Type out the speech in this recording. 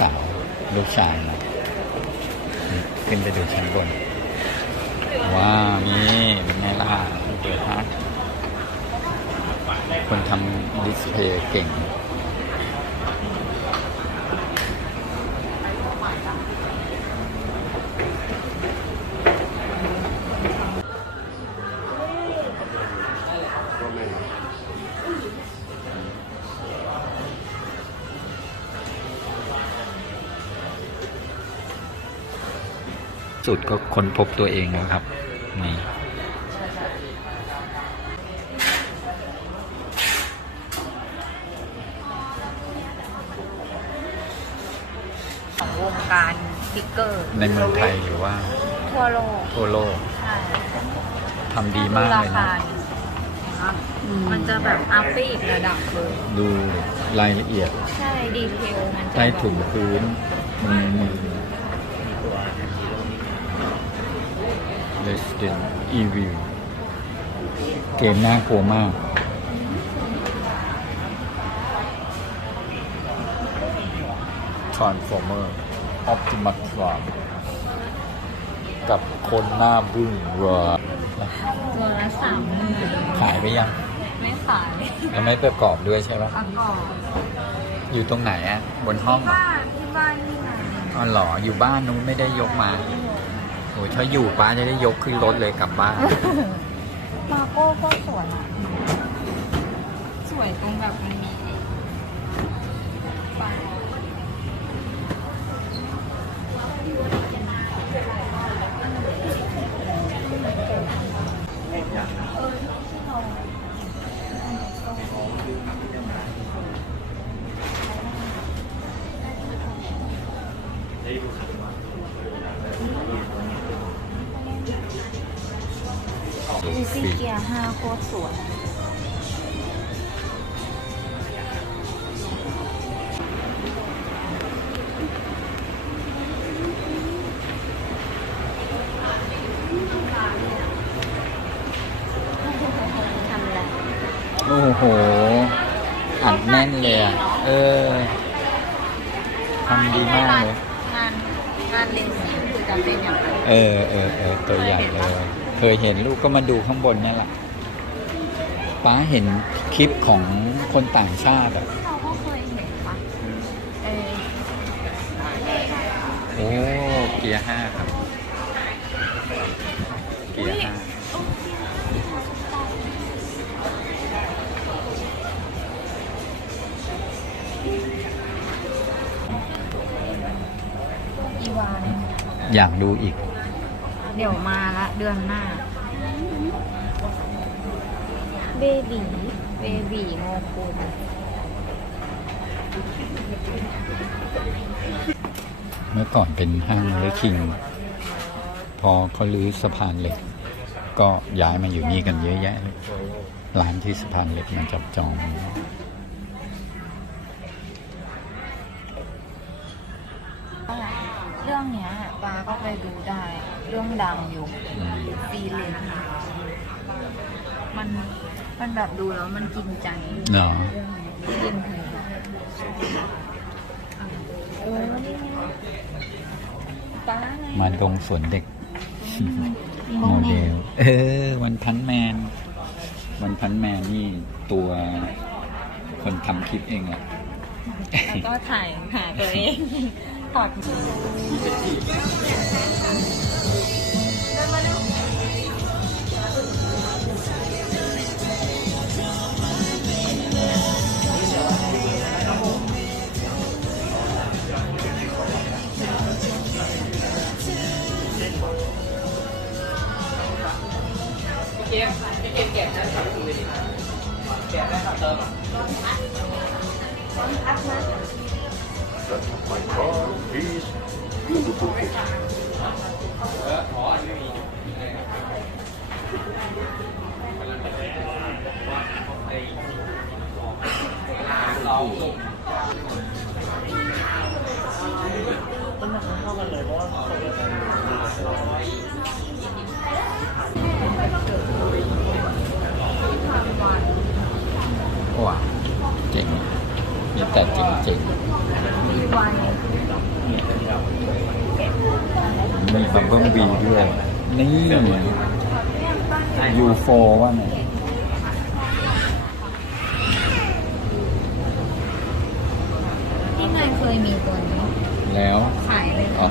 สาวลูกชายมาขึ้นไปดูชั้นบน ว้าว นี่เป็นไงล่ะเดือดฮะคนทำดิสเพย์เก่ง สุดก็ค้นพบตัวเองแล้วครับนี่ของวงการสติ๊กเกอร์ในเมืองไทยหรือว่าทั่วโลกทั่วโลกใช่ทำดีมากราเลยคานะเห็นปะมันจะแบบอัพไปอีกระดับเลยดูรายละเอียด ใช่ ดีเทลมันจะใต้แบบถุงพื้นมือมือ Resident Evil เกมน่ากลัวมาก Transformer Optimus Prime กับคนหน้าบึ้งเวอร์ตัวละสามหมื่นขายไปยัง ไม่ขายยังไม่ประกอบด้วยใช่ปะประกอบอยู่ตรงไหนอะบนห้องเหรอบ้านที่บ้านนี่ไงอ๋อเหรออยู่บ้านนู้นไม่ได้ยกมาโอ้ยถ้าอยู่ป้าจะได้ยกขึ้นรถเลยกลับบ้าน มาโก้ก็สวยอะสวยตรงแบบมันมีไฟดู ซี่เกียร์ห้าโคตรสวยทำอะไรโอ้โห อัดแน่นเลยอะเออทำดีมากเลย งานงานเลนซิ่งคือจะเป็นอย่างไร เออเออเออตัวใหญ่เลย เคยเห็นลูกก็มาดูข้างบนนี่แหละป้าเห็นคลิปของคนต่างชาติอะเราก็เคยเห็นปะเออโอ้เกียร์ห้าครับ เกียร์ห้าอีวาน อยากดูอีก เดี๋ยวมาละเดือนหน้า เบบีเบบีโมกุลเมื่อก่อนเป็นห้างเลคิง พอเขาลื้อสะพานเหล็ก ก็ย้ายมาอยู่นี่กันเยอะแยะเลยร้านที่สะพานเหล็กมันจับจอง เรื่องเนี้ยปาก็ไปดูได้เรื่องดังอยู่อืมฟีเลนมันมันแบบดูแล้วมันกินใจเนาะเรื่องนี้ที่ยินเพลงเออนี่ไงป้าไงมาดงสวนเด็กโมโมเดเดลลเออ วันพันแมน วันพันแมนนี่ตัวคนทำคลิปเองแหละแล้วก็ถ่ายหาตัวเอง ถอด My car, please. ว้าวเจ๋งมีแต่เจ๋งมี วัน มีแต่จริงๆ มีบัมเบิ้ลบีด้วย นี่ยูโฟว่าไงพี่นายเคยมีตัวนี้ แล้ว ขายเลยอ๋อ